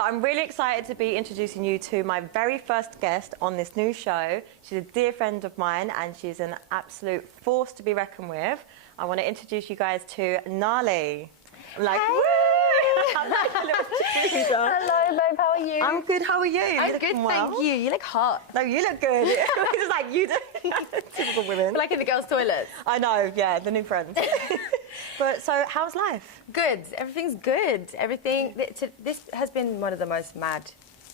So I'm really excited to be introducing you to my very first guest on this new show. She's a dear friend of mine and she's an absolute force to be reckoned with. I want to introduce you guys to Nahli. I'm like, hey. woo! I'm like a little cheerleader. Hello, babe, how are you? I'm good, how are you? I'm good, well? thank you. You look hot. No, you look good. It's just like you do. Typical women. Like in the girls' toilet. I know, yeah, the new friends. But so, how's life? Good. Everything's good. Everything. This has been one of the most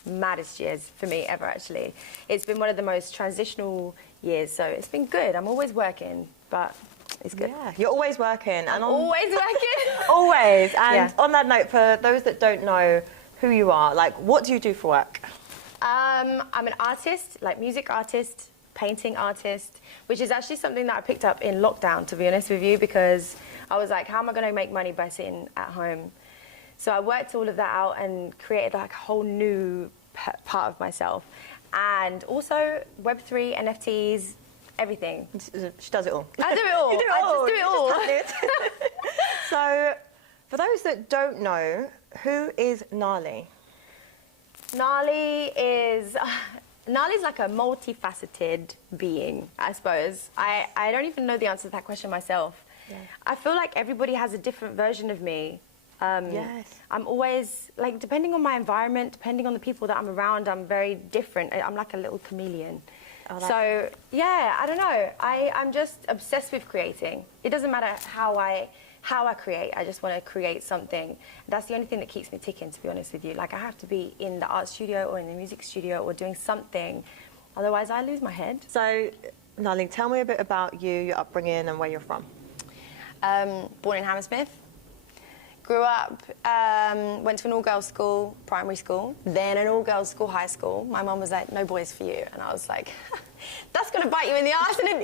maddest years for me ever, actually. It's been one of the most transitional years, so it's been good. I'm always working, but it's good. Yeah, you're always working. I'm always working. Always. And Yeah. on that note, for those that don't know who you are, like, what do you do for work? I'm an artist, like music artist, painting artist, which is actually something that I picked up in lockdown, to be honest with you, because I was like, how am I going to make money by sitting at home? So I worked all of that out and created like a whole new part of myself. And also Web3, NFTs, everything. She does it all. I do it all. You do it I all. just do it all. So, for those that don't know, who is Nahli? Nahli's like a multifaceted being, I suppose. I don't even know the answer to that question myself. Yeah. I feel like everybody has a different version of me. Yes. I'm always, like, depending on my environment, depending on the people that I'm around, I'm very different. I'm like a little chameleon. Oh, So, yeah, I don't know. I'm just obsessed with creating. It doesn't matter how I create. I just want to create something. That's the only thing that keeps me ticking, to be honest with you. Like, I have to be in the art studio or in the music studio or doing something. Otherwise, I lose my head. So, Nahli, tell me a bit about you, your upbringing, and where you're from. Born in Hammersmith. Grew up, went to an all-girls school, primary school, then an all-girls school, high school. My mum was like, no boys for you. And I was like, that's going to bite you in the arse, and it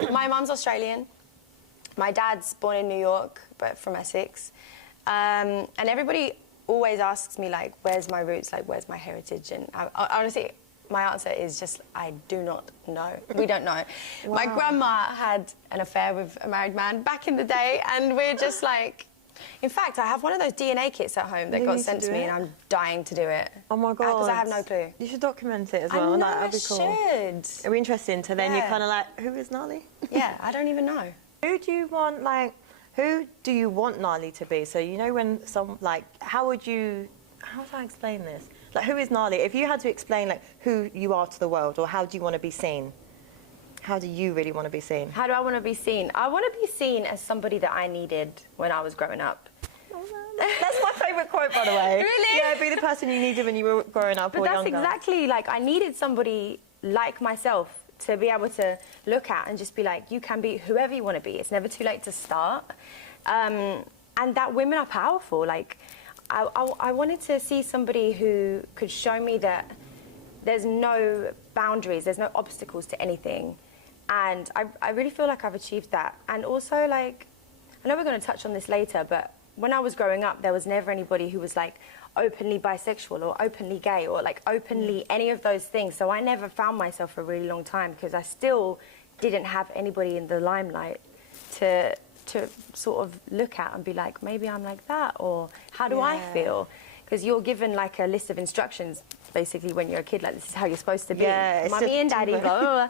did. My mum's Australian. My dad's born in New York, but from Essex. And everybody always asks me, like, where's my roots, like, where's my heritage? And I honestly, my answer is just, I do not know. We don't know. Wow. My grandma had an affair with a married man back in the day, and we're just like... In fact, I have one of those DNA kits at home that got sent to me, and I'm dying to do it. Oh my God. Because I have no clue. You should document it as well. I know, That'd be cool. should. It'd be interesting to then you're Yeah. kind of like, who is Nahli? Yeah, I don't even know. Who do you want, like, who do you want Nahli to be? So, you know, when some, like, how would I explain this? Like, who is Nahli? If you had to explain, like, who you are to the world, or how do you want to be seen? How do you really want to be seen? How do I want to be seen? I want to be seen as somebody that I needed when I was growing up. That's my favourite quote, by the way. Really? Yeah, be the person you needed when you were growing up But or that's younger. exactly, like, I needed somebody like myself to be able to look at and just be like, you can be whoever you want to be. It's never too late to start. And that women are powerful. Like, I wanted to see somebody who could show me that there's no boundaries, there's no obstacles to anything. And I really feel like I've achieved that. And also, like, I know we're going to touch on this later, but when I was growing up, there was never anybody who was, like, openly bisexual or openly gay or, like, openly any of those things. So I never found myself for a really long time because I still didn't have anybody in the limelight to sort of look at and be like, maybe I'm like that, or how do I feel? Because you're given, like, a list of instructions, basically, when you're a kid, like, this is how you're supposed to be. Yeah, Mummy and daddy, blah, blah, blah.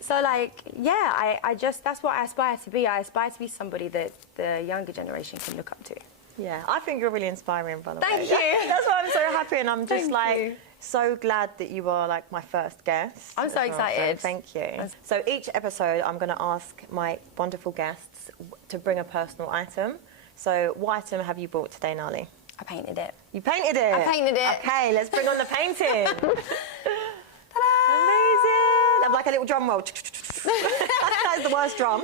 So, like, yeah, I just, that's what I aspire to be. I aspire to be somebody that the younger generation can look up to. Yeah, I think you're really inspiring, by the way. Thank you. That's why I'm so happy, and I'm just, Thank like, you. so glad that you are, like, my first guest. I'm so as well, excited. So thank you. So each episode, I'm going to ask my wonderful guests to bring a personal item. So what item have you brought today, Nahli? I painted it. You painted it? I painted it. Okay, let's bring on the painting. Ta-da! Amazing. I'm like a little drum roll. That is the worst drum.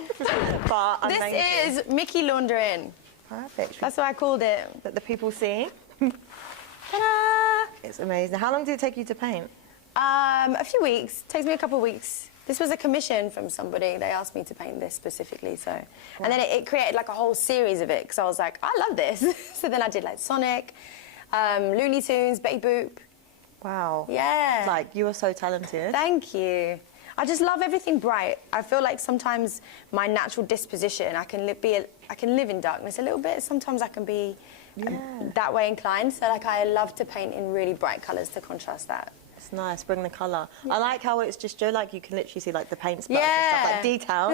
But I'm This is Mickey laundering. perfect. That's what I called it. That the people see. Ta-da! It's amazing. How long did it take you to paint? A few weeks. Takes me a couple of weeks. This was a commission from somebody. They asked me to paint this specifically, so... Wow. And then it created, like, a whole series of it, because I was like, I love this. So then I did, like, Sonic, Looney Tunes, Betty Boop. Wow. Yeah. Like, you are so talented. Thank you. I just love everything bright. I feel like sometimes my natural disposition, I can live in darkness a little bit. Sometimes I can be that way inclined. So like I love to paint in really bright colours to contrast that. It's nice, bring the colour. I like how it's just, like you can literally see like the paint splash and stuff, like detail.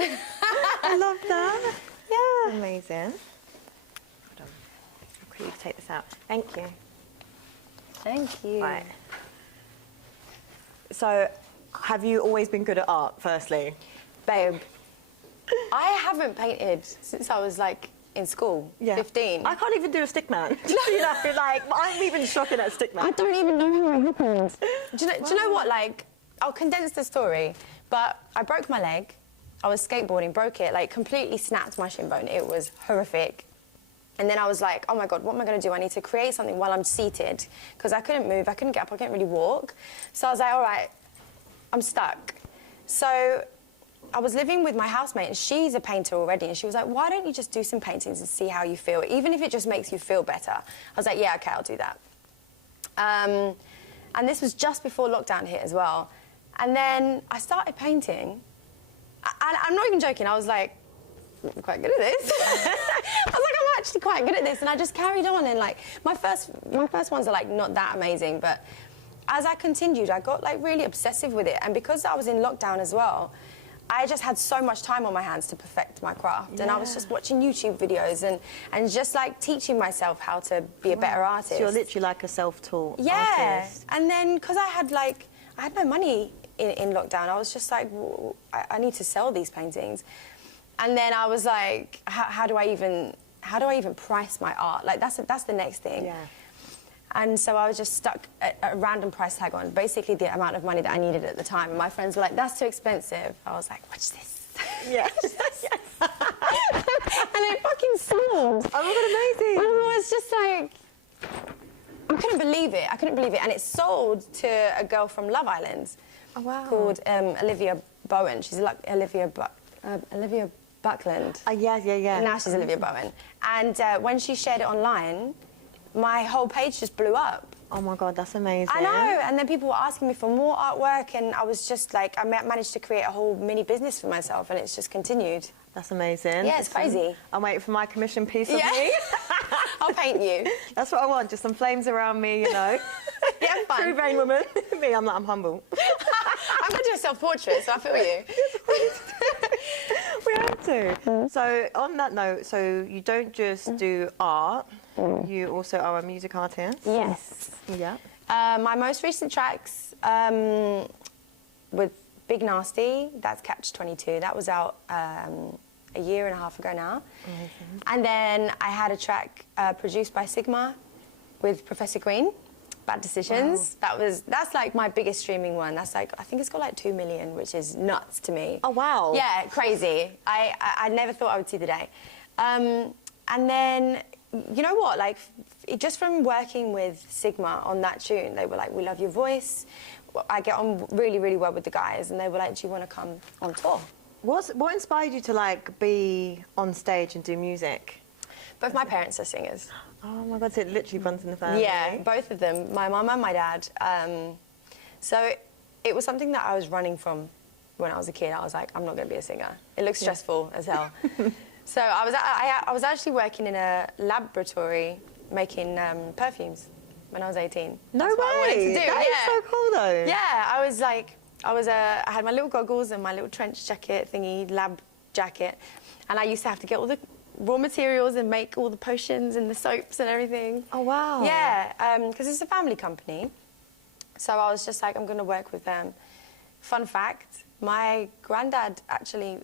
I love that. Yeah. Amazing. Hold on. I'll quickly take this out. Thank you. Thank you. Right. So, have you always been good at art, firstly? Babe, I haven't painted since I was like in school, 15. I can't even do a stick man. You know, like, I'm even shocking at a stick man. I don't even know how it happened. Do you know what, like, I'll condense the story, but I broke my leg. I was skateboarding, broke it, like completely snapped my shin bone. It was horrific. And then I was like, oh my God, what am I gonna do? I need to create something while I'm seated, because I couldn't move, I couldn't get up, I couldn't really walk. So I was like, all right, I'm stuck. So I was living with my housemate, and she's a painter already, and she was like, why don't you just do some paintings and see how you feel, even if it just makes you feel better? I was like, yeah, okay, I'll do that. And this was just before lockdown hit as well. And then I started painting, and I'm not even joking, I was like, I'm quite good at this. I was like, I'm actually quite good at this, and I just carried on, and like, my first ones are like not that amazing, but as I continued, I got like really obsessive with it, and because I was in lockdown as well, I just had so much time on my hands to perfect my craft, and I was just watching YouTube videos and just like teaching myself how to be a better artist. So you're literally like a self-taught artist. And then because I had no money in lockdown, I was just like, well, I need to sell these paintings. And then I was like, how do I even price my art? Like that's the next thing. Yeah. And so I was just stuck at a random price tag on basically the amount of money that I needed at the time. And my friends were like, that's too expensive. I was like, watch this. Yes. And it fucking sold. Oh my God, amazing. And I was just like, I couldn't believe it. I couldn't believe it. And it sold to a girl from Love Island. Oh, wow. Called Olivia Bowen. She's like Olivia Buckland. Yeah. Now she's Olivia Bowen. And when she shared it online, my whole page just blew up. Oh my God, that's amazing. I know, and then people were asking me for more artwork, and I was just like, I managed to create a whole mini business for myself, and it's just continued. That's amazing. Yeah, it's crazy. I'm waiting for my commission piece of me. I'll paint you. That's what I want, just some flames around me, you know. Yeah, fun. True vain woman. Me, I'm humble. I'm going to do a self-portrait, so I feel you. We have to. So, on that note, so you don't just do art, you also are a music artist. Yes. Yeah. My most recent tracks with Big Nasty, that's Catch 22. That was out a year and a half ago now. Amazing. And then I had a track produced by Sigma with Professor Green, Bad Decisions. Wow. That's like my biggest streaming one. That's like, I think it's got like 2 million, which is nuts to me. Oh, wow. Yeah, crazy. I never thought I would see the day. And then, you know what, like, just from working with Sigma on that tune, they were like, we love your voice. I get on really, really well with the guys, and they were like, do you want to come on tour? What inspired you to, like, be on stage and do music? Both my parents are singers. Oh, my God, so it literally runs in the family. Yeah, both of them, my mum and my dad. So it was something that I was running from when I was a kid. I was like, I'm not going to be a singer. It looks stressful as hell. So I was actually working in a laboratory making perfumes when I was 18. No That's way! What I wanted to do. That is so cool, though. Yeah, I had my little goggles and my little trench jacket thingy, lab jacket, and I used to have to get all the raw materials and make all the potions and the soaps and everything. Oh, wow. Yeah, because it's a family company. So I was just like, I'm going to work with them. Fun fact, my granddad actually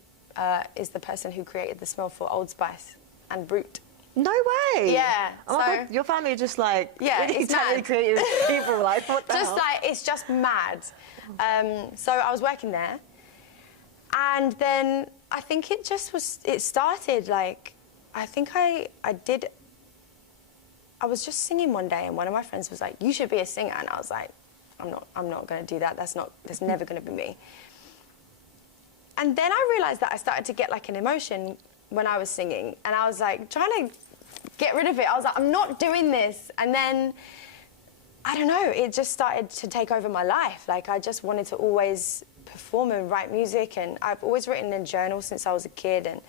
is the person who created the smell for Old Spice and Brut. No way! Yeah. Oh my God, your family are just like, yeah, really it's totally mad. creative people, like, what the just hell? like, it's just mad. So I was working there, and then I think it just was, it started like, I think I was just singing one day, and one of my friends was like, you should be a singer, and I was like, I'm not going to do that, that's never going to be me. And then I realised that I started to get like an emotion when I was singing, and I was like trying to get rid of it. I was like, I'm not doing this. And then, I don't know, it just started to take over my life. Like, I just wanted to always perform and write music, and I've always written in journals since I was a kid, and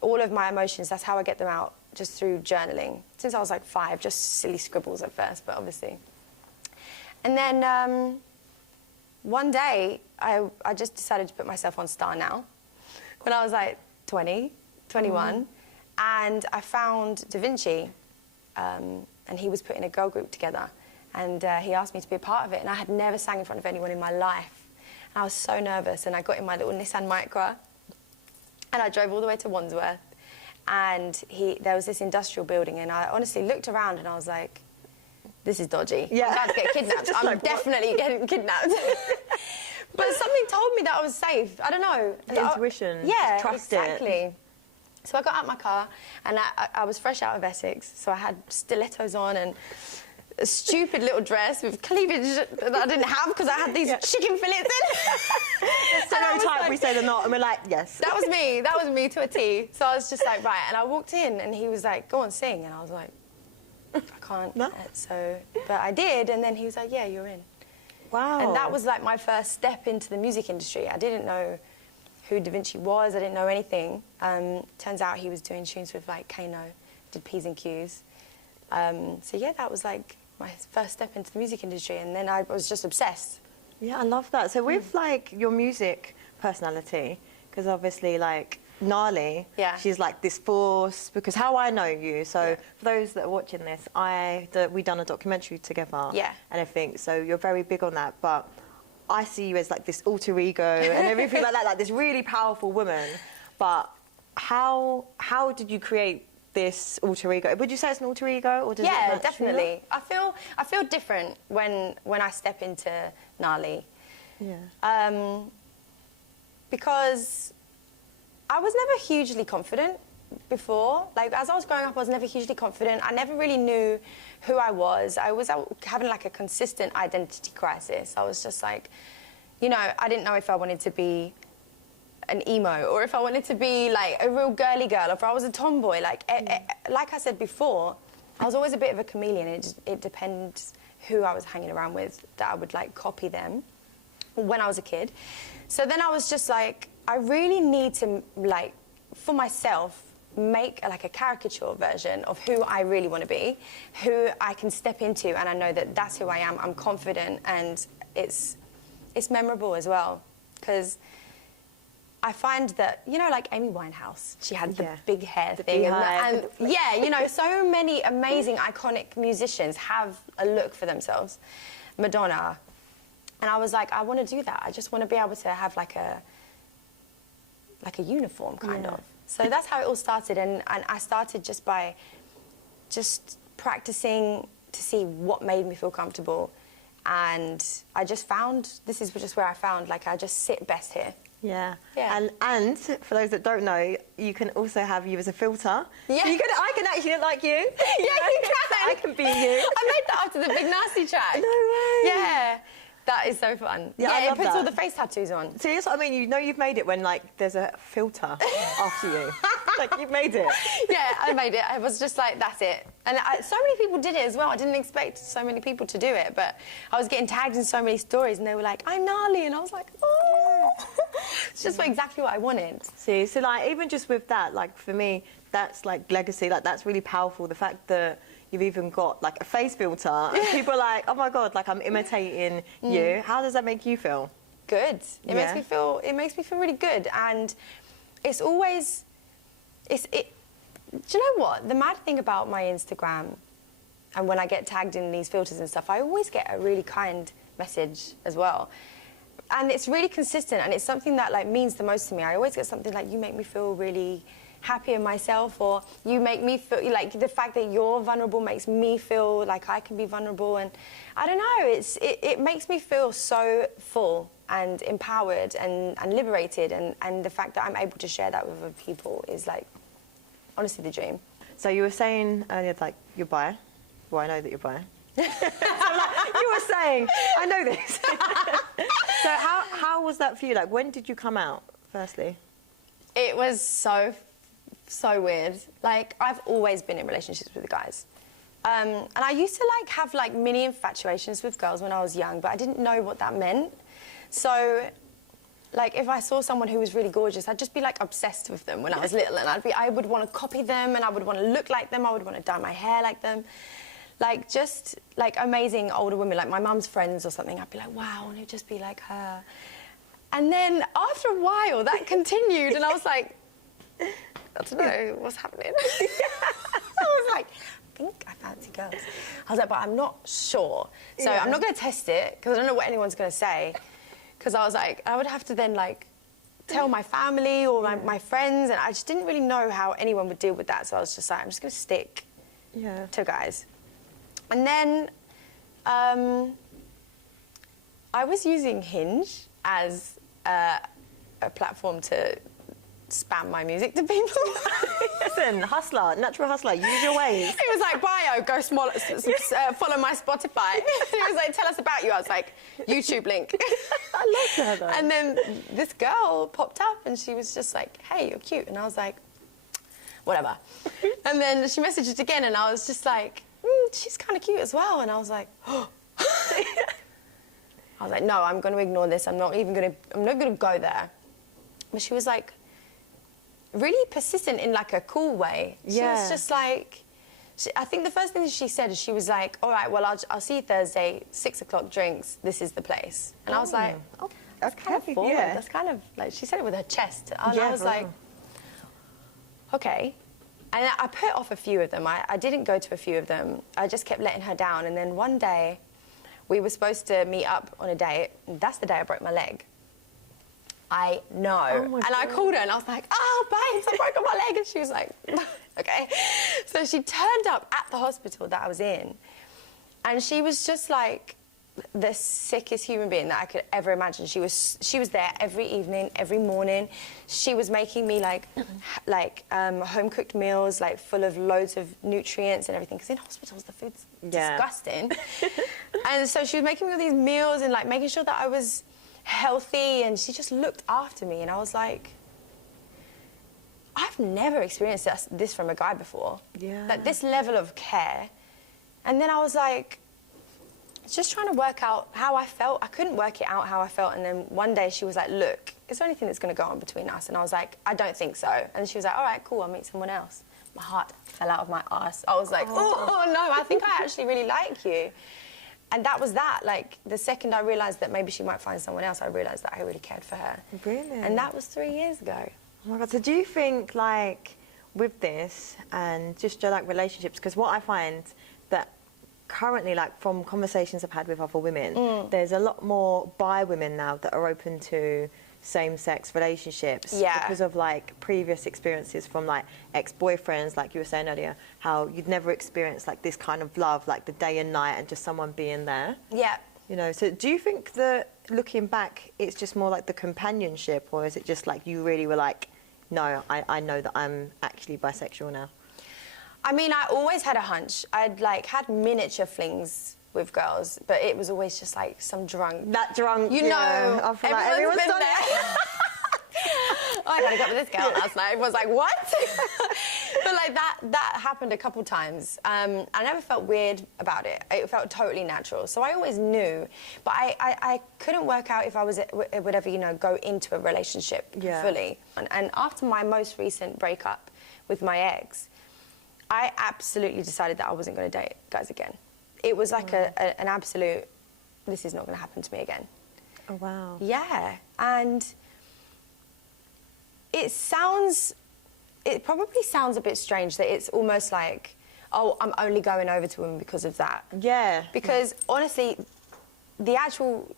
all of my emotions, that's how I get them out just through journaling since I was like 5, just silly scribbles at first, but obviously. And then one day, I just decided to put myself on Star Now when I was like 20, 21, and I found Da Vinci, and he was putting a girl group together, and he asked me to be a part of it, and I had never sang in front of anyone in my life, and I was so nervous, and I got in my little Nissan Micra, and I drove all the way to Wandsworth, and there was this industrial building, and I honestly looked around, and I was like, this is dodgy. Yeah. I'm about to get kidnapped. I'm like, definitely getting kidnapped. But something told me that I was safe. I don't know. The intuition. Yeah, trust exactly. it. So I got out my car, and I was fresh out of Essex, so I had stilettos on and a stupid little dress with cleavage that I didn't have because I had these chicken fillets in. Stereotype, we say they're not, and we're like, yes. That was me to a T. So I was just like, right, and I walked in, and he was like, go on, sing, and I was like, I can't. No? But I did, and then he was like, yeah, you're in. Wow. And that was like my first step into the music industry. I didn't know who Da Vinci was. I didn't know anything. Turns out he was doing tunes with like Kano, did P's and Q's. So yeah, that was like my first step into the music industry, and then I was just obsessed. Yeah, I love that. So with like your music personality, because obviously like Nahli, she's like this force, because how I know you, so for those that are watching this, we done a documentary together and everything, so you're very big on that, but I see you as like this alter ego and everything like that, like this really powerful woman, but how did you create this alter ego? Would you say it's an alter ego, or does it match? Definitely. I feel different when I step into Nahli. Yeah. Because I was never hugely confident before. Like, as I was growing up, I was never hugely confident. I never really knew who I was. I was having like a consistent identity crisis. I was just like, you know, I didn't know if I wanted to be an emo, or if I wanted to be like a real girly girl, or if I was a tomboy. Like, like I said before, I was always a bit of a chameleon. It depends who I was hanging around with, that I would like copy them when I was a kid. So then I was just like, I really need to, like, for myself, make like a caricature version of who I really want to be, who I can step into, and I know that that's who I am. I'm confident, and it's memorable as well, because I find that, you know, like Amy Winehouse, she had the big hair thing, and yeah, you know, so many amazing, iconic musicians have a look for themselves. Madonna, and I was like, I want to do that. I just want to be able to have like a uniform, kind of. So that's how it all started, and I started just by practicing to see what made me feel comfortable, and I just found, this is just where I found, like, I just sit best here. Yeah. And for those that don't know, you can also have you as a filter. Yeah. I can actually look like you. Yeah, you can. I can be you. I made that after the Big Nasty track. No way. Yeah. That is so fun. Yeah, it puts all the face tattoos on. See, that's what I mean. You know you've made it when, like, there's a filter after you. Like, you've made it. Yeah, I made it. I was just like, that's it. And so many people did it as well. I didn't expect so many people to do it, but I was getting tagged in so many stories, and they were like, I'm Nahli, and I was like, oh. It's just exactly what I wanted. See, so, like, even just with that, like, for me, that's, like, legacy. Like, that's really powerful. The fact that you've even got like a face filter, and people are like, oh my god, like I'm imitating you. How does that make you feel? Good. It makes me feel. It makes me feel really good, and it's always. Do you know what? The mad thing about my Instagram, and when I get tagged in these filters and stuff, I always get a really kind message as well, and it's really consistent, and it's something that like means the most to me. I always get something like, you make me feel really happy in myself, or you make me feel like the fact that you're vulnerable makes me feel like I can be vulnerable, and I don't know, it makes me feel so full and empowered and liberated, and the fact that I'm able to share that with other people is like honestly the dream. So you were saying earlier, like, you're bi. Well, I know that you're bi. So, like, you were saying, I know this. So how was that for you? Like, when did you come out, firstly? It was so weird. Like, I've always been in relationships with the guys. And I used to, like, have, like, mini infatuations with girls when I was young, but I didn't know what that meant. So like, if I saw someone who was really gorgeous, I'd just be, like, obsessed with them when I was little. And I would want to copy them, and I would want to look like them. I would want to dye my hair like them. Like, just, like, amazing older women, like my mum's friends or something. I'd be like, wow, I want to just be like her. And then, after a while, that continued, and I was like, I don't know what's happening. I was like, I think I fancy girls. I was like, but I'm not sure. So I'm not going to test it, because I don't know what anyone's going to say. Because I was like, I would have to then, like, tell my family or my friends, and I just didn't really know how anyone would deal with that. So I was just like, I'm just going to stick to guys. And then I was using Hinge as a platform to spam my music to people. Listen, hustler, natural hustler, use your ways. It was like, bio, go follow my Spotify. It was like, tell us about you. I was like, YouTube link. I love that, though. And then this girl popped up, and she was just like, hey, you're cute. And I was like, whatever. And then she messaged it again, and I was just like, she's kind of cute as well. And I was like, oh. I was like, no, I'm going to ignore this. I'm not going to go there. But she was like, really persistent in, like, a cool way. She was just like, I think the first thing that she said is she was like, all right, well, I'll see you Thursday, 6 o'clock drinks, this is the place. And I was like, oh, that's kind of forward. Yeah. That's kind of, like, she said it with her chest. And I was like, okay. And I put off a few of them. I didn't go to a few of them. I just kept letting her down. And then one day, we were supposed to meet up on a date. And that's the day I broke my leg. I know. Oh my and I God. called her and I was like, oh, babes, I broke my leg. And she was like, okay. So she turned up at the hospital that I was in. And she was just like the sickest human being that I could ever imagine. She was there every evening, every morning. She was making me like home-cooked meals, like full of loads of nutrients and everything. Because in hospitals, the food's disgusting. And so she was making me all these meals and, like, making sure that I was healthy, and she just looked after me, and I was like, I've never experienced this from a guy before. Yeah. Like, this level of care. And then I was like, just trying to work out how I felt. I couldn't work it out how I felt. And then one day she was like, look, is there anything that's going to go on between us? And I was like, I don't think so. And she was like, all right, cool, I'll meet someone else. My heart fell out of my arse. I was like, oh no, I think I actually really like you. And that was that. Like, the second I realised that maybe she might find someone else, I realised that I really cared for her. Brilliant. And that was 3 years ago. Oh my God, so do you think, like, with this and just your, like, relationships, because what I find that currently, like, from conversations I've had with other women, there's a lot more bi women now that are open to same-sex relationships because of, like, previous experiences from, like, ex-boyfriends, like you were saying earlier, how you'd never experienced, like, this kind of love, like the day and night and just someone being there. Yeah. You know, so do you think that, looking back, it's just more like the companionship, or is it just like you really were like, no, I know that I'm actually bisexual now? I mean, I always had a hunch. I'd, like, had miniature flings with girls, but it was always just, like, some drunk... That drunk, you know, I feel like everyone's been done there. it. Oh, I had a go with this girl last night. Everyone's like, what? But, like, that happened a couple times. I never felt weird about it. It felt totally natural. So I always knew. But I couldn't work out if I would ever, you know, go into a relationship fully. And after my most recent breakup with my ex, I absolutely decided that I wasn't going to date guys again. It was like an absolute, this is not going to happen to me again. Oh, wow. Yeah. And it probably sounds a bit strange that it's almost like, oh, I'm only going over to women because of that. Yeah. Because honestly, the actual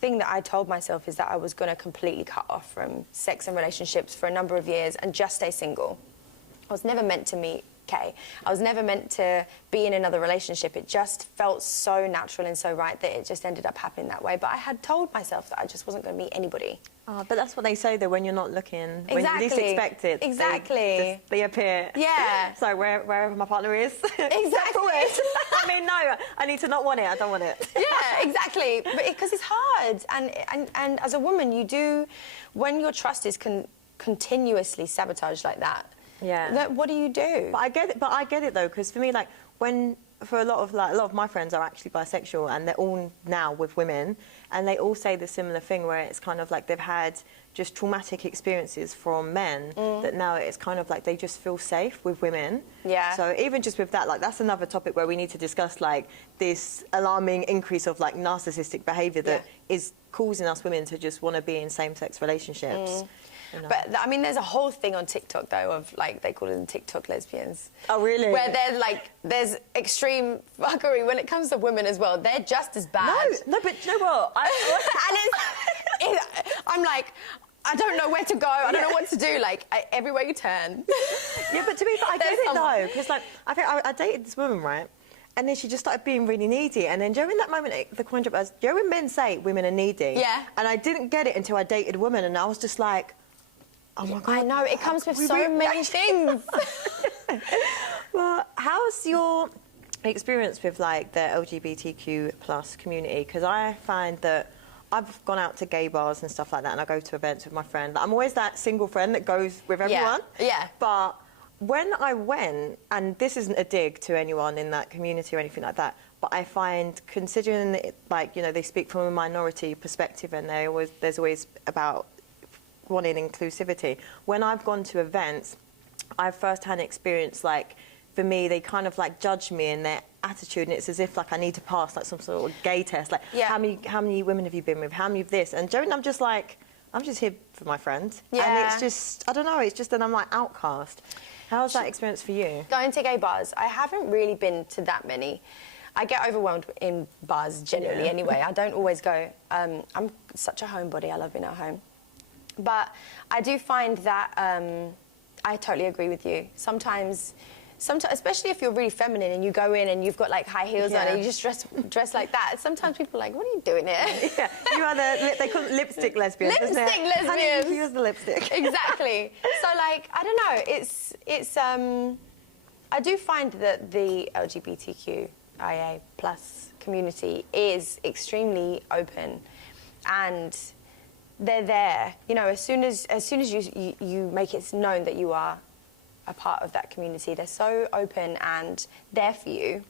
thing that I told myself is that I was going to completely cut off from sex and relationships for a number of years and just stay single. I was never meant to meet Kay. I was never meant to be in another relationship. It just felt so natural and so right that it just ended up happening that way. But I had told myself that I just wasn't going to meet anybody. Oh, but that's what they say, though, when you're not looking. Exactly. When you least expect it. Exactly. They appear. Yeah. So wherever my partner is. Exactly. I mean, no, I need to not want it. I don't want it. Yeah, exactly. But because it's hard. And as a woman, you do, when your trust is continuously sabotaged like that, what do you do? But I get it though, because for me, like, for a lot of my friends are actually bisexual, and they're all now with women, and they all say the similar thing where it's kind of like they've had just traumatic experiences from men that now it's kind of like they just feel safe with women. Yeah. So even just with that, like that's another topic where we need to discuss like this alarming increase of like narcissistic behaviour that is causing us women to just want to be in same-sex relationships. You know. But I mean, there's a whole thing on TikTok though of like they call them TikTok lesbians. Oh really? Where there's extreme fuckery when it comes to women as well. They're just as bad. No, but you know what? And I'm like, I don't know where to go. I don't know what to do. Like everywhere you turn. Yeah, but to be fair, I get it though, because like I think I dated this woman, right? And then she just started being really needy. And then during that moment, the conundrum was, you know when men say women are needy? Yeah. And I didn't get it until I dated a woman, and I was just like, oh my God. I know, it comes with so many things. Well, how's your experience with like the LGBTQ plus community? Because I find that I've gone out to gay bars and stuff like that, and I go to events with my friend. I'm always that single friend that goes with everyone. Yeah. But when I went, and this isn't a dig to anyone in that community or anything like that, but I find, considering that, like, you know, they speak from a minority perspective, and there's always about wanting inclusivity. When I've gone to events, I've first-hand experienced, like, for me, they kind of like judge me in their attitude, and it's as if like I need to pass like some sort of gay test. Like, how many women have you been with? How many of this? And Joan, I'm just like, I'm just here for my friend. Yeah. And it's just, I don't know, it's just that I'm like outcast. How's that experience for you? Going to gay bars, I haven't really been to that many. I get overwhelmed in bars generally anyway. I don't always go. I'm such a homebody. I love being at home. But I do find that I totally agree with you. Sometimes, especially if you're really feminine and you go in and you've got like high heels on and you just dress like that, sometimes people are like, what are you doing here? Yeah, you are they call it lipstick lesbians, isn't it? Lipstick lesbians. Honey, use the lipstick. Exactly. So like, I don't know, it's I do find that the LGBTQIA plus community is extremely open, and they're there. You know, as soon as you make it known that you are a part of that community, they're so open and there for you.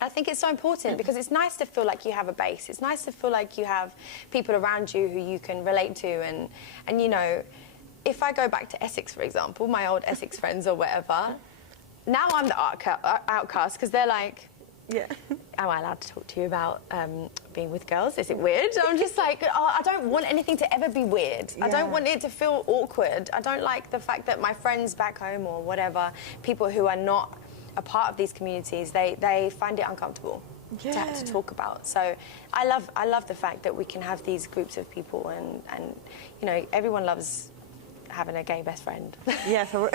I think it's so important because it's nice to feel like you have a base. It's nice to feel like you have people around you who you can relate to, and you know, if I go back to Essex, for example, my old Essex friends or whatever, now I'm the outcast because they're like, am I allowed to talk to you about being with girls? Is it weird? I'm just like, oh, I don't want anything to ever be weird. I don't want it to feel awkward. I don't like the fact that my friends back home or whatever, people who are not a part of these communities, they find it uncomfortable to talk about. So I love the fact that we can have these groups of people, and you know, everyone loves having a gay best friend. Yeah, so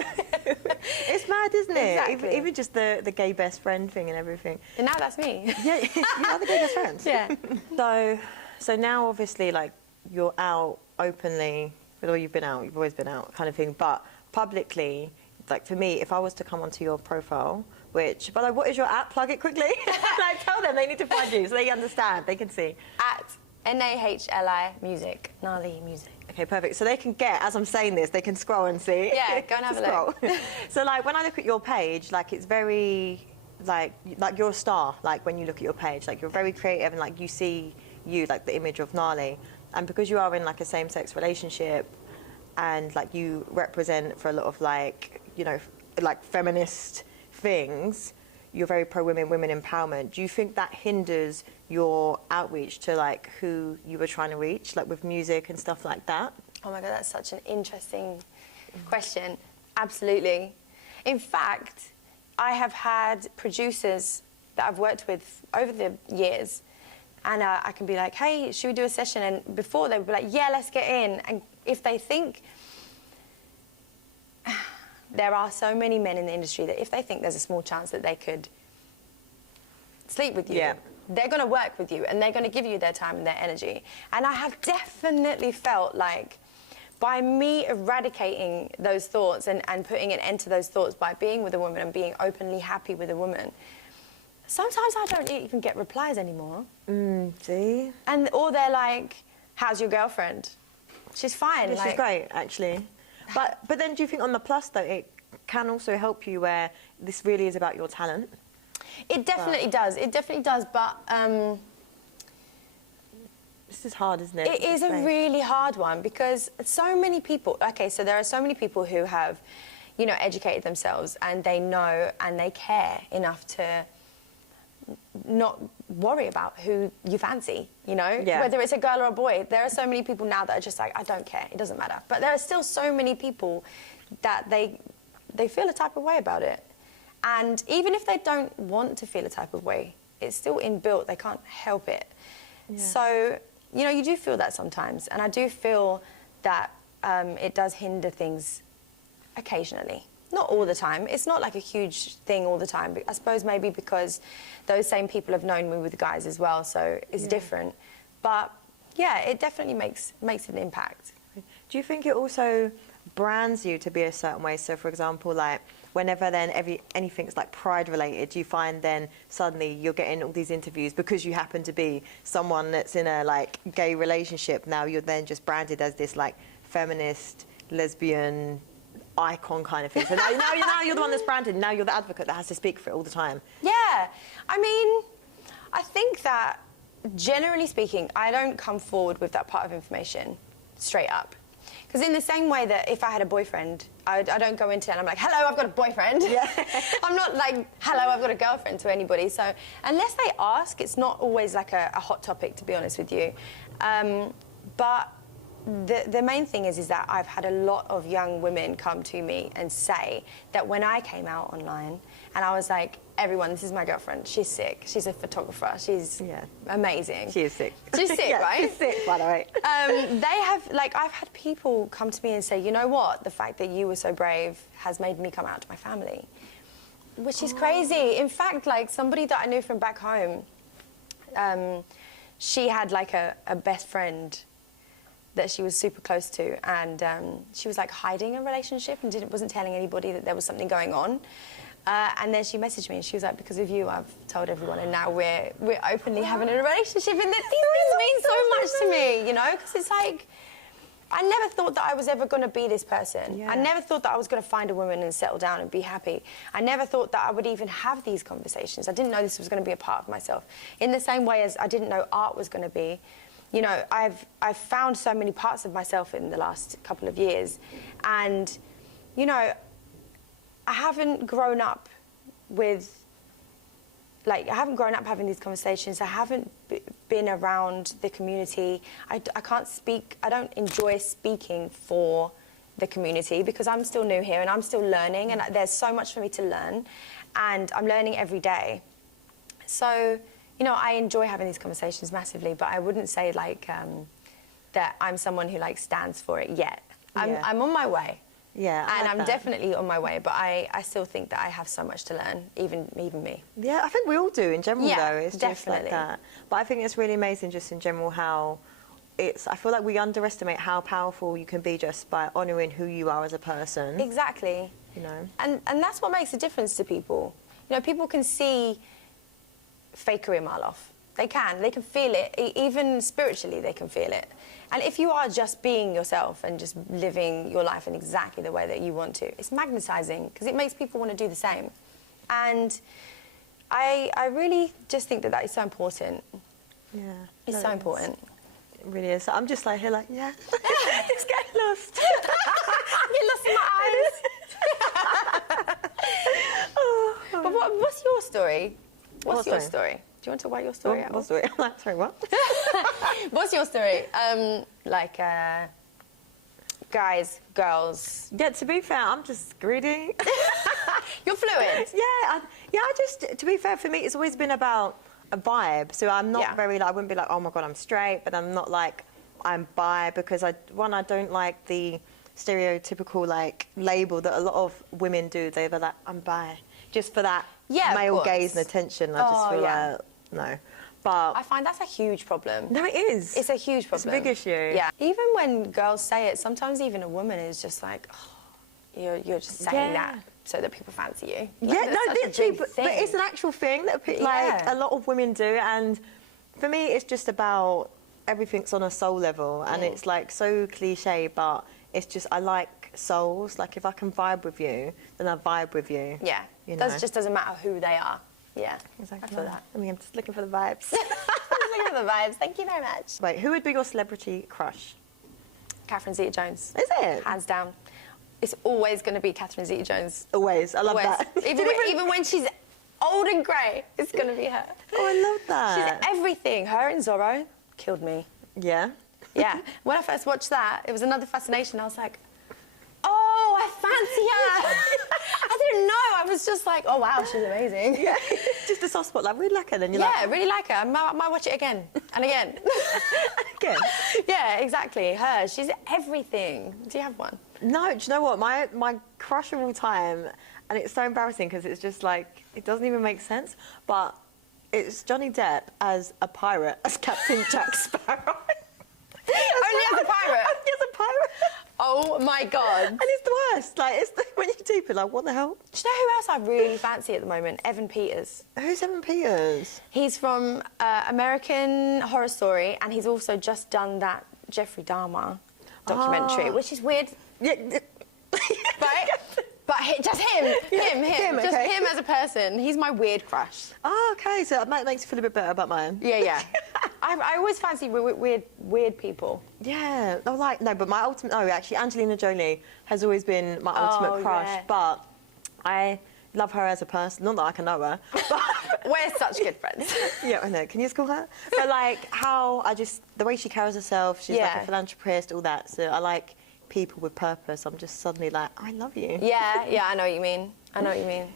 it's mad, isn't it? Exactly. Even just the gay best friend thing and everything. And now that's me. Yeah, you are the gay best friend. Yeah. So now obviously like you're out openly, or you've always been out kind of thing, but publicly, like for me, if I was to come onto your profile, which, but like, what is your app? Plug it quickly. Like, tell them they need to find you so they understand, they can see. At Nahli music, Nahli music. Okay, perfect. So they can get, as I'm saying this, they can scroll and see. Yeah, go and have a look. So like when I look at your page, like it's very, like you're a star. Like when you look at your page, like you're very creative, and like you see like the image of Nahli, and because you are in like a same-sex relationship, and like you represent for a lot of like, you know, like feminist things, you're very pro-women, women empowerment. Do you think that hinders your outreach to like who you were trying to reach, like with music and stuff like that? Oh my God, that's such an interesting question. Absolutely. In fact, I have had producers that I've worked with over the years, and I can be like, hey, should we do a session? And before they would be like, yeah, let's get in. And if they think, there are so many men in the industry that if they think there's a small chance that they could sleep with you, they're going to work with you and they're going to give you their time and their energy. And I have definitely felt like by me eradicating those thoughts and putting an end to those thoughts by being with a woman and being openly happy with a woman, sometimes I don't even get replies anymore. See? Or they're like, how's your girlfriend? She's fine. She's great, actually. But then do you think on the plus, though, it can also help you where this really is about your talent? It definitely does. It definitely does, but... This is hard, isn't it? It is a really hard one because so many people, okay, so there are so many people who have, you know, educated themselves and they know and they care enough to not worry about who you fancy, you know? Yeah. Whether it's a girl or a boy. There are so many people now that are just like, I don't care, it doesn't matter. But there are still so many people that they feel a type of way about it. And even if they don't want to feel a type of way, it's still inbuilt, they can't help it. Yeah. So, you know, you do feel that sometimes. And I do feel that it does hinder things occasionally. Not all the time. It's not like a huge thing all the time. I suppose maybe because those same people have known me with guys as well, so it's different. But yeah, it definitely makes an impact. Do you think it also brands you to be a certain way? So, for example, like whenever then anything's like pride related, you find then suddenly you're getting all these interviews because you happen to be someone that's in a like gay relationship. Now you're then just branded as this like feminist, lesbian icon kind of thing. So now you're the one that's branded. Now you're the advocate that has to speak for it all the time. Yeah, I mean, I think that generally speaking, I don't come forward with that part of information straight up. Because in the same way that if I had a boyfriend, I don't go into it and I'm like, hello, I've got a boyfriend. Yeah. I'm not like, hello, I've got a girlfriend to anybody. So unless they ask, it's not always like a hot topic, to be honest with you. But the main thing is that I've had a lot of young women come to me and say that when I came out online and I was like, everyone, this is my girlfriend. She's sick. She's a photographer. She's amazing. She is sick. She's sick, yeah, right? She's sick, by the way. They have, like, I've had people come to me and say, you know what? The fact that you were so brave has made me come out to my family, which is crazy. In fact, like, somebody that I knew from back home, she had, like, a best friend that she was super close to, and she was, like, hiding a relationship and wasn't telling anybody that there was something going on. And then she messaged me and she was like, because of you, I've told everyone, and now we're openly having a relationship, and this means so much to me, you know, because it's like, I never thought that I was ever going to be this person. Yeah. I never thought that I was going to find a woman and settle down and be happy. I never thought that I would even have these conversations. I didn't know this was going to be a part of myself. In the same way as I didn't know art was going to be. You know, I've found so many parts of myself in the last couple of years, and, you know, I haven't grown up with, like, I haven't grown up having these conversations. I haven't been around the community. I can't speak, I don't enjoy speaking for the community because I'm still new here and I'm still learning, and there's so much for me to learn, and I'm learning every day. So, you know, I enjoy having these conversations massively, but I wouldn't say, like, that I'm someone who, like, stands for it yet. I'm on my way. Yeah, and I'm definitely on my way, but I still think that I have so much to learn, even me. Yeah, I think we all do in general, yeah, though. It's definitely. just like that. But I think it's really amazing just in general how I feel like we underestimate how powerful you can be just by honouring who you are as a person. Exactly. You know? And that's what makes a difference to people. You know, people can see fakery a mile off. They can feel it. Even spiritually, they can feel it. And if you are just being yourself and just living your life in exactly the way that you want to, it's magnetising because it makes people want to do the same. And I really just think that is so important. Yeah. It's so important. It really is. So I'm just like here like, yeah, just get lost. Get lost in my eyes. But what's your story? What's your story? Do you want to talk about your story? What story? I'm like, sorry, what? What's your story? Guys, girls. Yeah, to be fair, I'm just greedy. You're fluid. Yeah, I just, to be fair, for me, it's always been about a vibe. So I'm not very, like, I wouldn't be like, oh my God, I'm straight, but I'm not like, I'm bi, because I don't like the stereotypical, like, label that a lot of women do. They're like, I'm bi. Just for that male gaze and attention. I just feel like, no. But I find that's a huge problem. No, it is. It's a huge problem. It's a big issue. Yeah. Even when girls say it, sometimes even a woman is just like, oh, you're just saying that so that people fancy you. Like, yeah, no, literally, but it's an actual thing that like a lot of women do, and for me, it's just about everything's on a soul level, and it's like so cliche, but it's just I like souls. Like if I can vibe with you, then I vibe with you. Yeah, it just doesn't matter who they are. Yeah, exactly. I feel that. I mean, I'm just looking for the vibes. Look at the vibes. Thank you very much. Wait, who would be your celebrity crush? Catherine Zeta-Jones. Is it? Hands down. It's always going to be Catherine Zeta-Jones. Always. I love Always. that. Even when she's old and grey, it's going to be her. Oh, I love that. She's everything. Her and Zorro killed me. Yeah? Yeah. When I first watched that, it was another fascination. I was like, oh, I fancy her. I didn't know. I was just like, oh, wow, she's amazing. Yeah. Just a soft spot. Like, really like her. Then you're like... Yeah, really like her. I might watch it again and again. Again? Yeah, exactly. Her. She's everything. Do you have one? No, do you know what? My crush of all time, and it's so embarrassing because it's just like, it doesn't even make sense, but it's Johnny Depp as a pirate, as Captain Jack Sparrow. Only as a pirate? Only as a pirate. Oh my God. And it's the worst. Like, when you deep it, like, what the hell? Do you know who else I really fancy at the moment? Evan Peters. Who's Evan Peters? He's from American Horror Story, and he's also just done that Jeffrey Dahmer documentary, which is weird. Yeah. Right? But just him, just okay. him as a person. He's my weird crush. Oh, okay, so that makes you feel a bit better about mine. Yeah. I always fancy weird people. Yeah, but my ultimate, actually, Angelina Jolie has always been my ultimate crush, yeah. but I love her as a person, not that I can know her. But We're such good friends. yeah, I know, can you just call her? But like, the way she carries herself, she's like a philanthropist, all that, so I like people with purpose. I'm just suddenly like, I love you. Yeah, I know what you mean.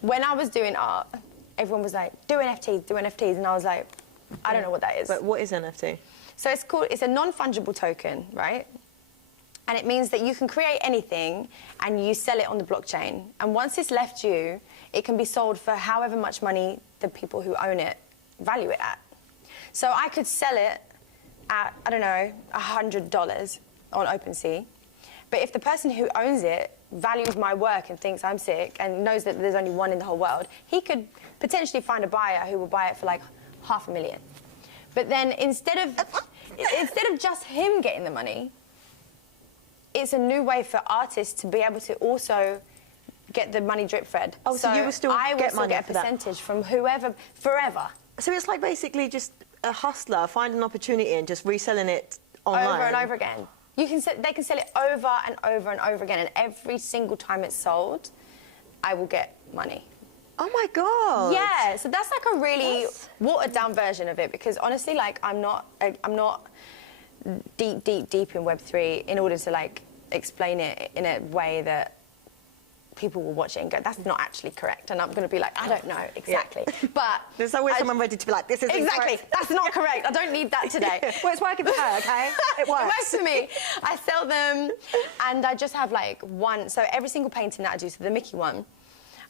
When I was doing art, everyone was like, do NFTs, and I was like, I don't know what that is. But what is NFT? So it's a non-fungible token, right? And it means that you can create anything and you sell it on the blockchain. And once it's left you, it can be sold for however much money the people who own it value it at. So I could sell it at, I don't know, $100 on OpenSea. But if the person who owns it values my work and thinks I'm sick and knows that there's only one in the whole world, he could potentially find a buyer who will buy it for like $500,000. But then instead of just him getting the money, it's a new way for artists to be able to also get the money drip fed. Oh, so you will still get money get a percentage from whoever forever. So it's like basically just a hustler finding an opportunity and just reselling it online. Over and over again. They can sell it over and over and over again, and every single time it's sold, I will get money. Oh my God. Yeah, so that's like a really watered down version of it, because honestly, like, I'm not deep in Web3 in order to like explain it in a way that people will watch it and go, that's not actually correct, and I'm going to be like, I don't know exactly. Yeah. But there's always someone ready to be like, this is exactly incorrect. That's not correct. I don't need that today. Well, it's working for her, okay? It works. It works for me. I sell them, and I just have like one. So every single painting that I do, so the Mickey one,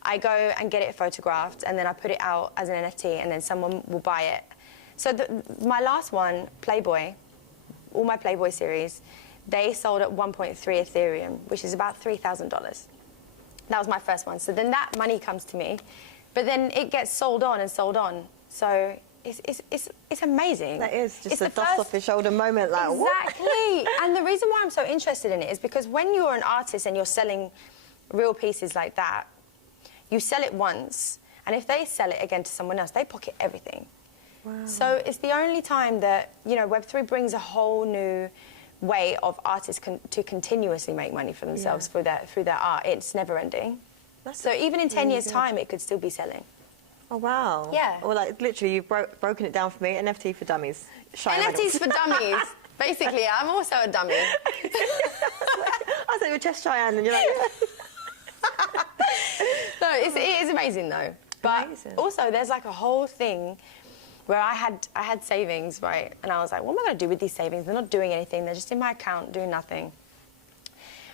I go and get it photographed, and then I put it out as an NFT, and then someone will buy it. So my last one, Playboy, all my Playboy series, they sold at 1.3 Ethereum, which is about $3,000. That was my first one. So then that money comes to me, but then it gets sold on and sold on. So it's amazing. That is just a dust off your shoulder moment, like exactly. What? And the reason why I'm so interested in it is because when you're an artist and you're selling real pieces like that, you sell it once, and if they sell it again to someone else, they pocket everything. Wow. So it's the only time that, you know, Web3 brings a whole new way of artists to continuously make money for themselves through their art. It's never ending. So even in 10 years' time, it could still be selling. Oh, wow. Yeah. Well, like, literally, you've broken it down for me. NFT for dummies. Chian Reynolds. NFTs for dummies. Basically, I'm also a dummy. I thought you were just Cheyenne, and you're like... No, it is amazing, though. But also, there's like a whole thing where I had savings, right? And I was like, what am I going to do with these savings? They're not doing anything. They're just in my account doing nothing.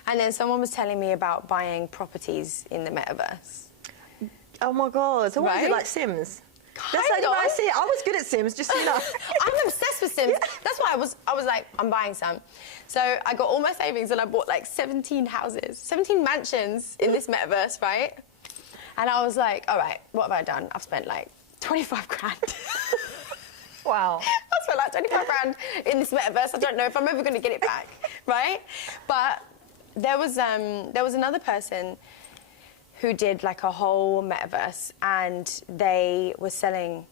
And then someone was telling me about buying properties in the metaverse. Oh, my God. So what is it, like Sims? That's like, I see it. I was good at Sims, just so you know. I'm obsessed with Sims. That's why I was like, I'm buying some. So I got all my savings and I bought like 17 houses, 17 mansions in this metaverse, right? And I was like, all right, what have I done? I've spent like 25 grand. Wow. I spent like 25 grand in this metaverse. I don't know if I'm ever going to get it back, right? But there was another person who did like a whole metaverse, and they were selling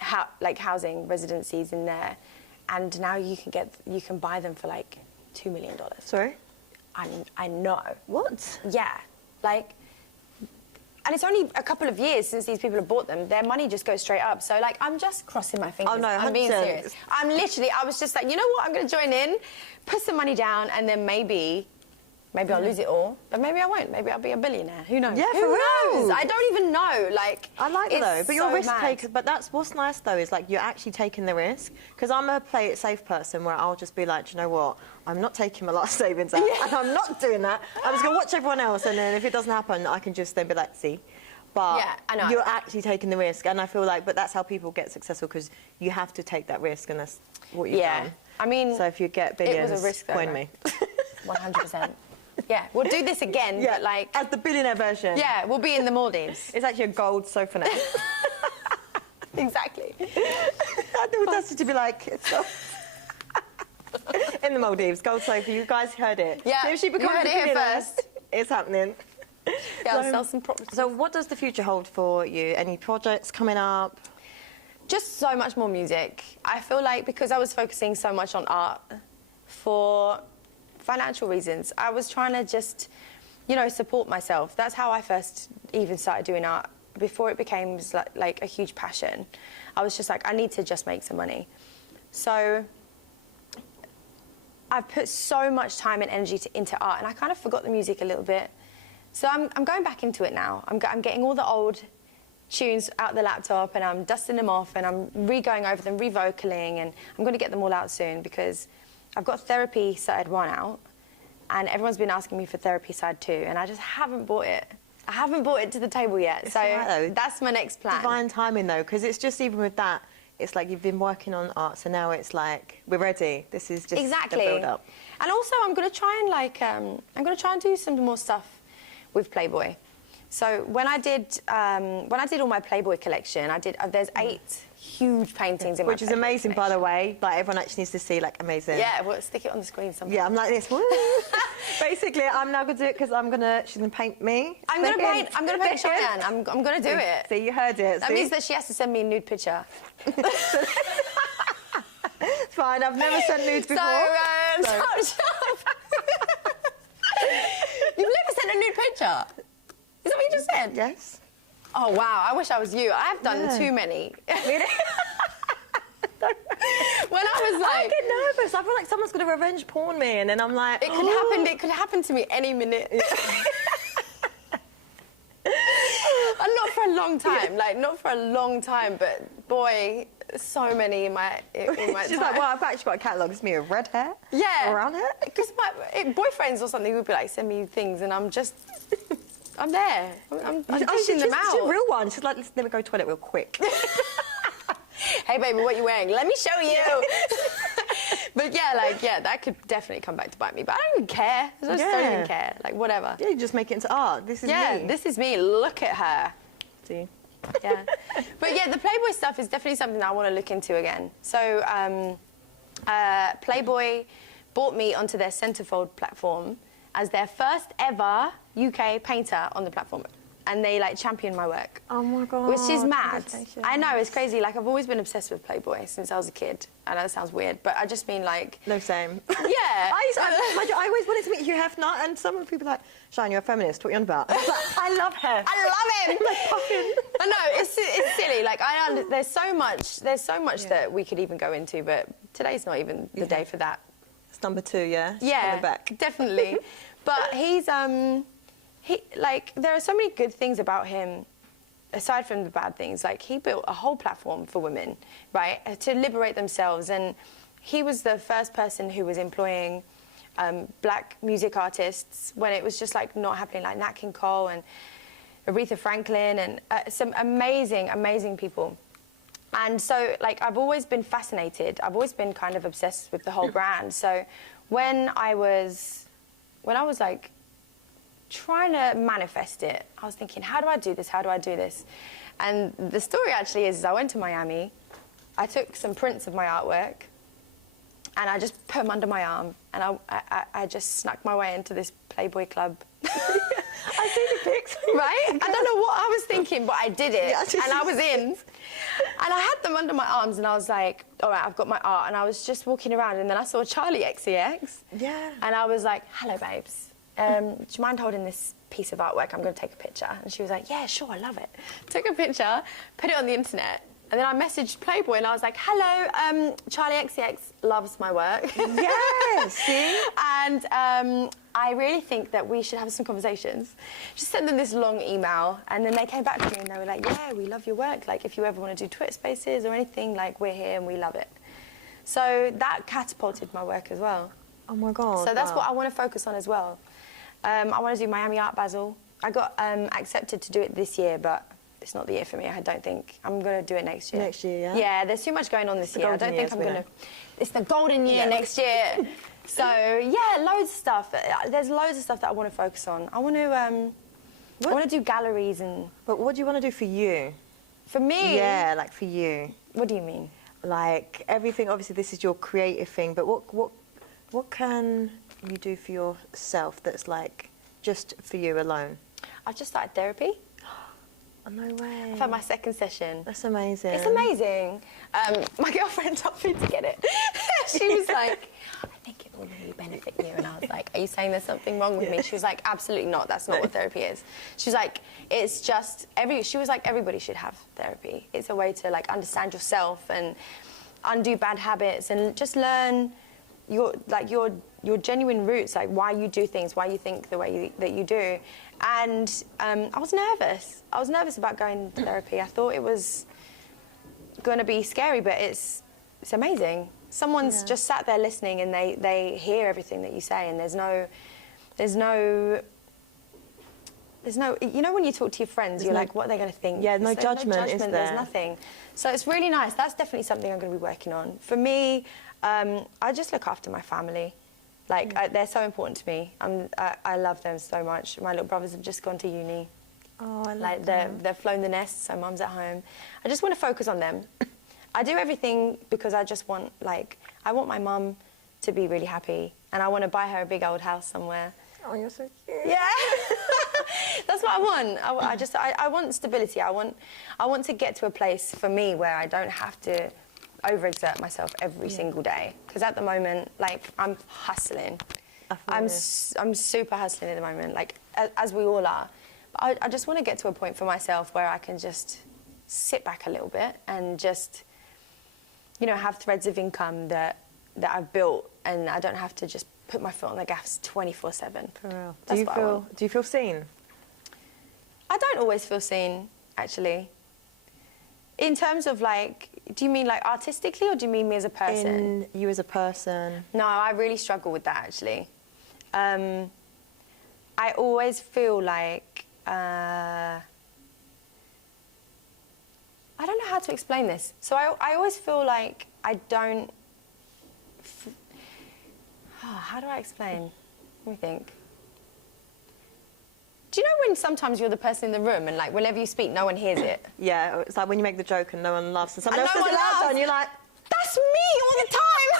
housing residencies in there, and now you can buy them for like $2 million. Sorry? I know. What? Yeah, like, and it's only a couple of years since these people have bought them. Their money just goes straight up. So like, I'm just crossing my fingers. Oh no, 100%. I'm being serious. I was just like, you know what? I'm going to join in, put some money down, and then maybe I'll lose it all, but maybe I won't. Maybe I'll be a billionaire. Who knows? Yeah, Who for knows? real. I don't even know. Like, I like it though, but you're a so risk mad. taker. But that's what's nice though, is like you're actually taking the risk. Because I'm a play it safe person where I'll just be like, do you know what? I'm not taking my last savings out, and I'm not doing that. I'm just gonna watch everyone else, and then if it doesn't happen, I can just then be like, see. But Yeah, I know. you're actually taking the risk, and I feel like, but that's how people get successful, because you have to take that risk, and that's what you've done. I mean, so if you get billions, it was a risk though, coin right? me. 100%. Yeah, we'll do this again, Yeah, but like... as the billionaire version. Yeah, we'll be in the Maldives. It's actually a gold sofa now. Exactly. I the audacity to be like, it's in the Maldives, gold sofa. You guys heard it. Yeah, So if she you becomes heard a it here billionaire, first. it's happening. Yeah, I'll sell some properties. So what does the future hold for you? Any projects coming up? Just so much more music. I feel like because I was focusing so much on art for financial reasons, I was trying to just, you know, support myself. That's how I first even started doing art. Before it became like a huge passion, I was just like, I need to just make some money. So I've put so much time and energy into art, and I kind of forgot the music a little bit. So I'm going back into it now. I'm getting all the old tunes out the laptop, and I'm dusting them off, and I'm re-going over them, re-vocaling, and I'm going to get them all out soon, because I've got Therapy Side 1 out, and everyone's been asking me for Therapy Side 2, and I just haven't bought it. I haven't brought it to the table yet, It's so all right, though. that's my next plan. Divine timing, though, because it's just even with that, it's like you've been working on art, so now it's like, we're ready. This is just Exactly. the build-up. And also, I'm going to try and I'm going to try and do some more stuff with Playboy. So when I did all my Playboy collection, there's 8 huge paintings in my Which is Playboy amazing, by the way. Like, everyone actually needs to see, like, amazing. Yeah, we'll stick it on the screen sometime. Yeah, I'm like this. Woo. Basically, I'm now gonna do it because she's gonna paint me. I'm gonna paint Chian. I'm gonna do it. So you heard it. That means that she has to send me a nude picture. It's fine. I've never sent nudes before. You've never sent a nude picture? Is that what you just said? Yes. Oh wow! I wish I was you. I've done too many. Really? When I was like, I get nervous. I feel like someone's gonna revenge porn me, and then I'm like, it could happen. It could happen to me any minute. And not for a long time. Like not for a long time, but boy, so many in my She's time. like, well, I've actually got a catalogue. It's me with red hair. Yeah. Brown hair. Because my boyfriends or something would be like, send me things, and I'm just, I'm there. I'm dishing them out. She's a real one. She's like, let's never go to the toilet real quick. Hey, baby, what you wearing? Let me show you. But yeah, that could definitely come back to bite me. But I don't even care. I just don't even care. Like, whatever. Yeah, you just make it into art. This is me. This is me. Look at her. See? Yeah. But yeah, the Playboy stuff is definitely something I want to look into again. So Playboy brought me onto their Centerfold platform as their first ever UK painter on the platform. And they like championed my work. Oh my God. Which is mad. Congratulations. I know, it's crazy. Like, I've always been obsessed with Playboy since I was a kid. I know that sounds weird, but I just mean like... No, same. Yeah. I always wanted to meet Hugh Hefner, and some people are like, Chian, you're a feminist. What are you on about? I was like, I love her. I love him. Like, fucking... I know, it's silly. Like, there's so much that we could even go into, but today's not even the day for that. It's number 2, yeah? She's Yeah, coming back. definitely. But he's there are so many good things about him, aside from the bad things. Like, he built a whole platform for women, right, to liberate themselves. And he was the first person who was employing black music artists when it was just like not happening, like Nat King Cole and Aretha Franklin and some amazing, amazing people. And so, like, I've always been fascinated. I've always been kind of obsessed with the whole brand. So when I was like trying to manifest it, I was thinking, how do I do this? How do I do this? And the story actually is I went to Miami, I took some prints of my artwork, and I just put them under my arm, and I just snuck my way into this Playboy club. I see the pics. Right? I don't know what I was thinking, but I did it. Yeah, and I was in. And I had them under my arms, and I was like, all right, I've got my art. And I was just walking around, and then I saw Charlie XCX. Yeah. And I was like, hello, babes. Do you mind holding this piece of artwork? I'm going to take a picture. And she was like, yeah, sure, I love it. Took a picture, put it on the internet. And then I messaged Playboy, and I was like, hello, Charlie XCX loves my work. Yes, see? And I really think that we should have some conversations. Just sent them this long email, and then they came back to me and they were like, yeah, we love your work. Like, if you ever want to do Twitter Spaces or anything, like, we're here and we love it. So that catapulted my work as well. Oh my God. So that's what I want to focus on as well. I want to do Miami Art Basel. I got accepted to do it this year, but it's not the year for me, I don't think. I'm going to do it next year. Next year, yeah? Yeah, there's too much going on this year. I don't think I'm going to... It's the golden year next year. So, yeah, loads of stuff. There's loads of stuff that I want to focus on. I want to do galleries and... But what do you want to do for you? For me? Yeah, like for you. What do you mean? Like, everything, obviously this is your creative thing, but what can you do for yourself that's like just for you alone? I've just started therapy. Oh, no way. I've had my second session. That's amazing. It's amazing. My girlfriend told me to get it. She was like, I think it will really benefit you. And I was like, are you saying there's something wrong with me? She was like, absolutely not. That's not what therapy is. She was like, it's just, she was like, everybody should have therapy. It's a way to like understand yourself and undo bad habits and just learn your genuine roots, like why you do things, why you think the way that you do. And I was nervous. I was nervous about going to therapy. I thought it was going to be scary, but it's amazing. Someone's just sat there listening, and they hear everything that you say, and there's no. You know when you talk to your friends, you're like, what are they going to think? Yeah, no judgment, is there? There's nothing. So it's really nice. That's definitely something I'm going to be working on. For me, I just look after my family. Like, they're so important to me. I love them so much. My little brothers have just gone to uni. Oh, I love like that. They've flown the nest, so mum's at home. I just want to focus on them. I do everything because I just want, I want my mum to be really happy, and I want to buy her a big old house somewhere. Oh, you're so cute. Yeah. That's what I want. I want stability. I want to get to a place for me where I don't have to overexert myself every single day. Because at the moment, I'm hustling. I'm super hustling at the moment, as we all are. But I just want to get to a point for myself where I can just sit back a little bit and just, have threads of income that I've built, and I don't have to just put my foot on the gas 24/7. For real. Do you feel seen? I don't always feel seen, actually. In terms of do you mean artistically, or do you mean me as a person? You as a person. No, I really struggle with that, actually. I always feel like I don't know how to explain this. So I always feel like I don't. How do I explain? Let me think. Do you know when sometimes you're the person in the room and whenever you speak, no one hears it? Yeah, it's like when you make the joke and no one laughs, and someone else no says one it louder, laughs. and you're like, that's me all the time.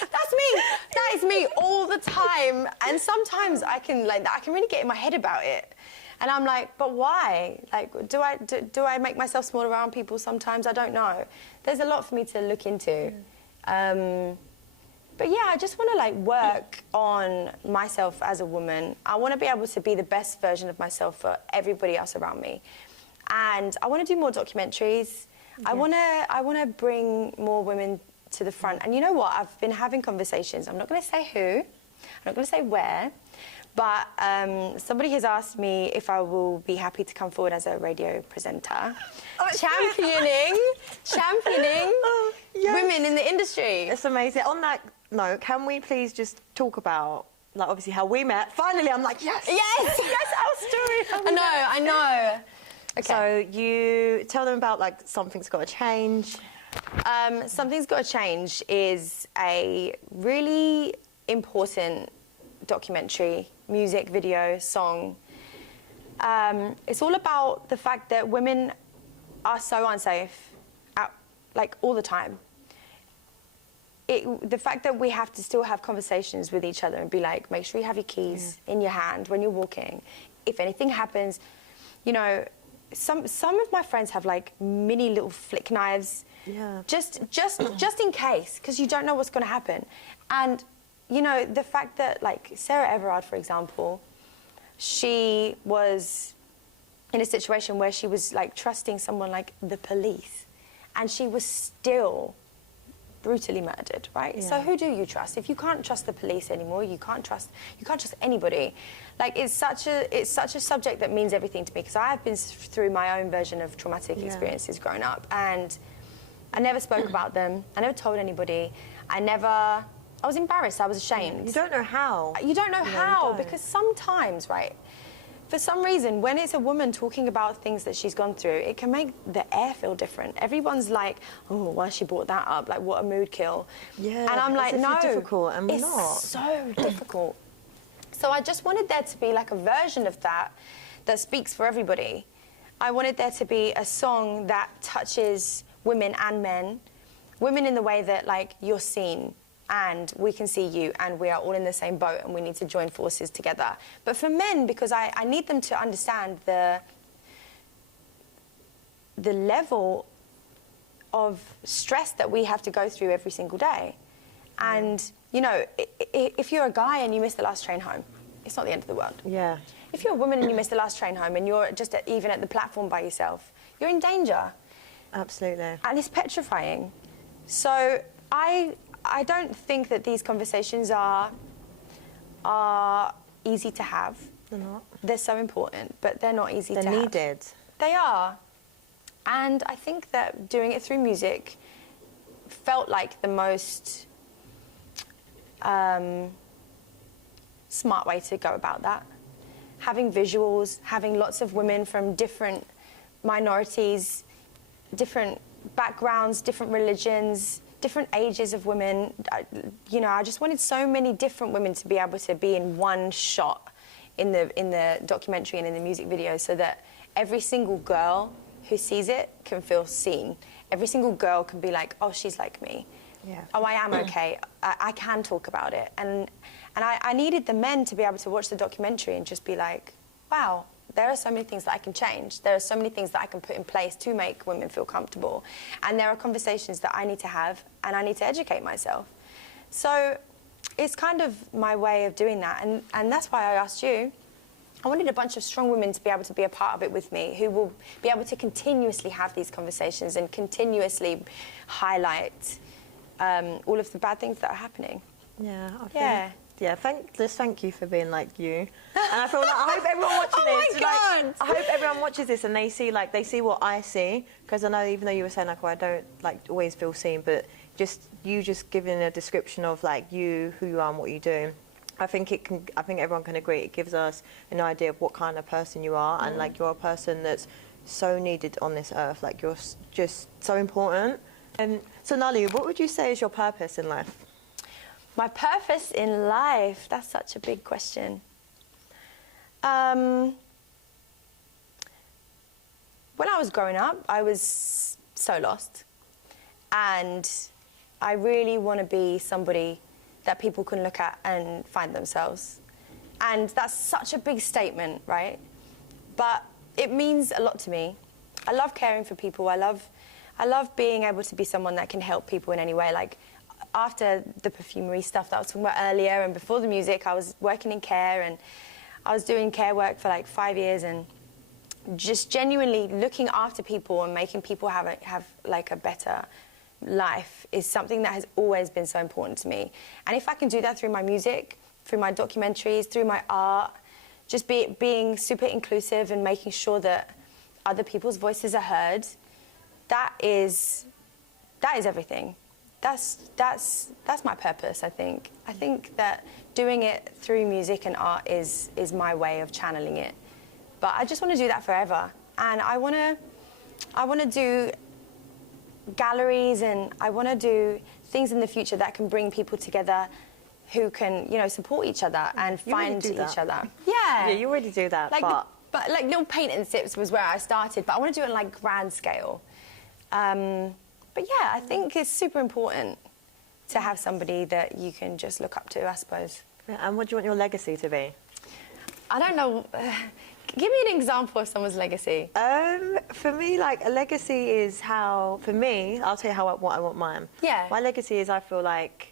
That's me. That is me all the time. And sometimes I can I can really get in my head about it. And I'm like, but why? Do I make myself small around people sometimes? I don't know. There's a lot for me to look into. But yeah, I just want to work on myself as a woman. I want to be able to be the best version of myself for everybody else around me. And I want to do more documentaries. Yes. I want to bring more women to the front. And you know what? I've been having conversations. I'm not going to say who. I'm not going to say where. But somebody has asked me if I will be happy to come forward as a radio presenter, championing women in the industry. It's amazing. On that note, can we please just talk about, obviously how we met? Finally, I'm like, yes! Yes! Yes, our story! I know. Okay. So you tell them about, Something's Gotta Change. Something's Gotta Change is a really important documentary, music video, song. It's all about the fact that women are so unsafe, all the time. the fact that we have to still have conversations with each other and be like, make sure you have your keys in your hand when you're walking. If anything happens, you know, some of my friends have like mini little flick knives, just in case, because you don't know what's going to happen. And you know, the fact that like Sarah Everard, for example, she was in a situation where she was like trusting someone like the police, and she was still brutally murdered, right? Yeah. So who do you trust? If you can't trust the police anymore, you can't trust anybody. Like, it's such a subject that means everything to me, because I have been through my own version of traumatic experiences growing up, and I never spoke about them. I never told anybody. I was embarrassed. I was ashamed. You don't know how. You don't know how, because sometimes, right, for some reason, when it's a woman talking about things that she's gone through, it can make the air feel different. Everyone's like, oh, why she brought that up? Like, what a mood kill. Yeah. And I'm like, no, it's difficult, and we're it's not. so difficult. So I just wanted there to be like a version of that speaks for everybody. I wanted there to be a song that touches women and men. Women in the way that, like, you're seen, and we can see you, and we are all in the same boat, and we need to join forces together. But for men, because I need them to understand the level of stress that we have to go through every single day. And, you know, if you're a guy and you miss the last train home, it's not the end of the world. Yeah. If you're a woman and you miss the last train home and you're just even at the platform by yourself, you're in danger. Absolutely. And it's petrifying. So I don't think that these conversations are easy to have. They're not. They're so important, but they're not easy to have. They're needed. They are. And I think that doing it through music felt like the most smart way to go about that. Having visuals, having lots of women from different minorities, different backgrounds, different religions, different ages of women. You know, I just wanted so many different women to be able to be in one shot in the documentary and in the music video, so that every single girl who sees it can feel seen. Every single girl can be like, oh, she's like me. Yeah. Oh, I am okay. I can talk about it. And I needed the men to be able to watch the documentary and just be like, wow, there are so many things that I can change. There are so many things that I can put in place to make women feel comfortable. And there are conversations that I need to have, and I need to educate myself. So it's kind of my way of doing that. And that's why I asked you. I wanted a bunch of strong women to be able to be a part of it with me, who will be able to continuously have these conversations and continuously highlight all of the bad things that are happening. Yeah. Thank you for being like you. And I feel like I hope everyone watching this. Oh my God. Like, I hope everyone watches this and they see what I see, because I know even though you were saying like, oh, I don't like always feel seen, but just giving a description of like you, who you are, and what you do. I think everyone can agree. It gives us an idea of what kind of person you are, and like you're a person that's so needed on this earth. Like you're just so important. So Nahli, what would you say is your purpose in life? My purpose in life? That's such a big question. When I was growing up, I was so lost, and I really want to be somebody that people can look at and find themselves. And that's such a big statement, right? But it means a lot to me. I love caring for people. I love being able to be someone that can help people in any way. Like, after the perfumery stuff that I was talking about earlier, and before the music, I was working in care, and I was doing care work for like 5 years, and just genuinely looking after people and making people have like a better life is something that has always been so important to me. And if I can do that through my music, through my documentaries, through my art, just being super inclusive and making sure that other people's voices are heard, that is everything. That's my purpose, I think. I think that doing it through music and art is my way of channeling it. But I just want to do that forever. And I want to do galleries, and I want to do things in the future that can bring people together who can, you know, support each other and find each other. Yeah. Yeah, you already do that, like but like little paint and sips was where I started, but I want to do it on like grand scale. But yeah, I think it's super important to have somebody that you can just look up to, I suppose. And what do you want your legacy to be? I don't know. Give me an example of someone's legacy. For me, like, a legacy is how, for me, I'll tell you what I want mine. Yeah. My legacy is, I feel like,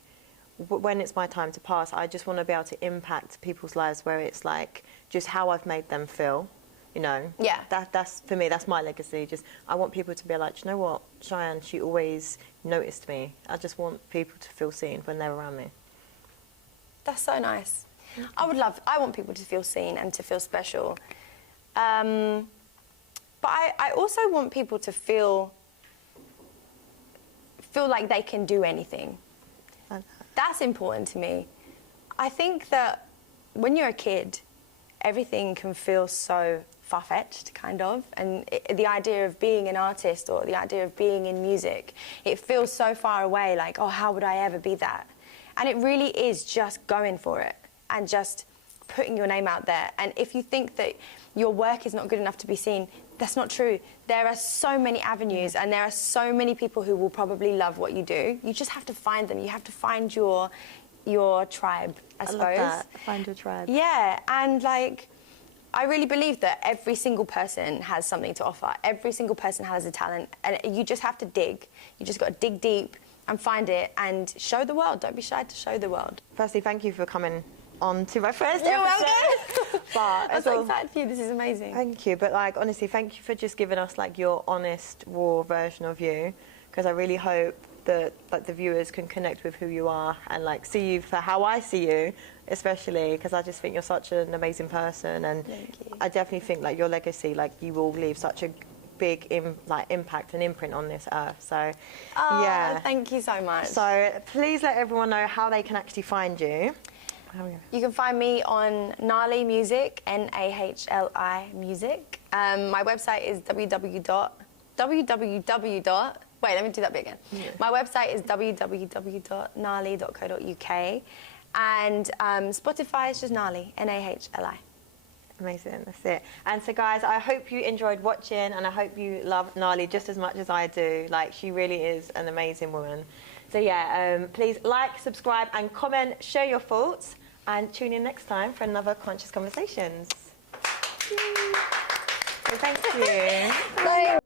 when it's my time to pass, I just want to be able to impact people's lives where it's like just how I've made them feel, you know. Yeah. That's for me. That's my legacy. Just I want people to be like, you know what, Chian, she always noticed me. I just want people to feel seen when they're around me. That's so nice. I want people to feel seen and to feel special. But I also want people to feel like they can do anything. That's important to me. I think that when you're a kid, everything can feel so far-fetched, kind of, and the idea of being an artist or the idea of being in music, it feels so far away, like, oh, how would I ever be that? And it really is just going for it and just putting your name out there. And if you think that your work is not good enough to be seen, that's not true. There are so many avenues and there are so many people who will probably love what you do. You just have to find them. You have to find your tribe, I suppose. Love that. Find your tribe. Yeah, and like, I really believe that every single person has something to offer. Every single person has a talent, and you just have to dig. You just got to dig deep and find it and show the world. Don't be shy to show the world. Firstly, thank you for coming on to my first You're episode. welcome. But I'm so excited for you. This is amazing. Thank you. But like, honestly, thank you for just giving us like your honest, raw version of you, because I really hope that like the viewers can connect with who you are and like see you for how I see you, especially because I just think you're such an amazing person, and Thank you. I definitely think like your legacy, like you will leave such a big impact and imprint on this earth. So yeah, Thank you so much. so please let everyone know how they can actually find you. You can find me on Nahli Music, Nahli Music. My website is www. Wait, let me do that bit again. Yeah. My website is www.nahli.co.uk, and Spotify is just Nahli, Nahli. Amazing, that's it. And so guys, I hope you enjoyed watching, and I hope you love Nahli just as much as I do. Like, she really is an amazing woman. So yeah, please like, subscribe and comment, share your thoughts, and tune in next time for another Conscious Conversations. So thank you. Bye.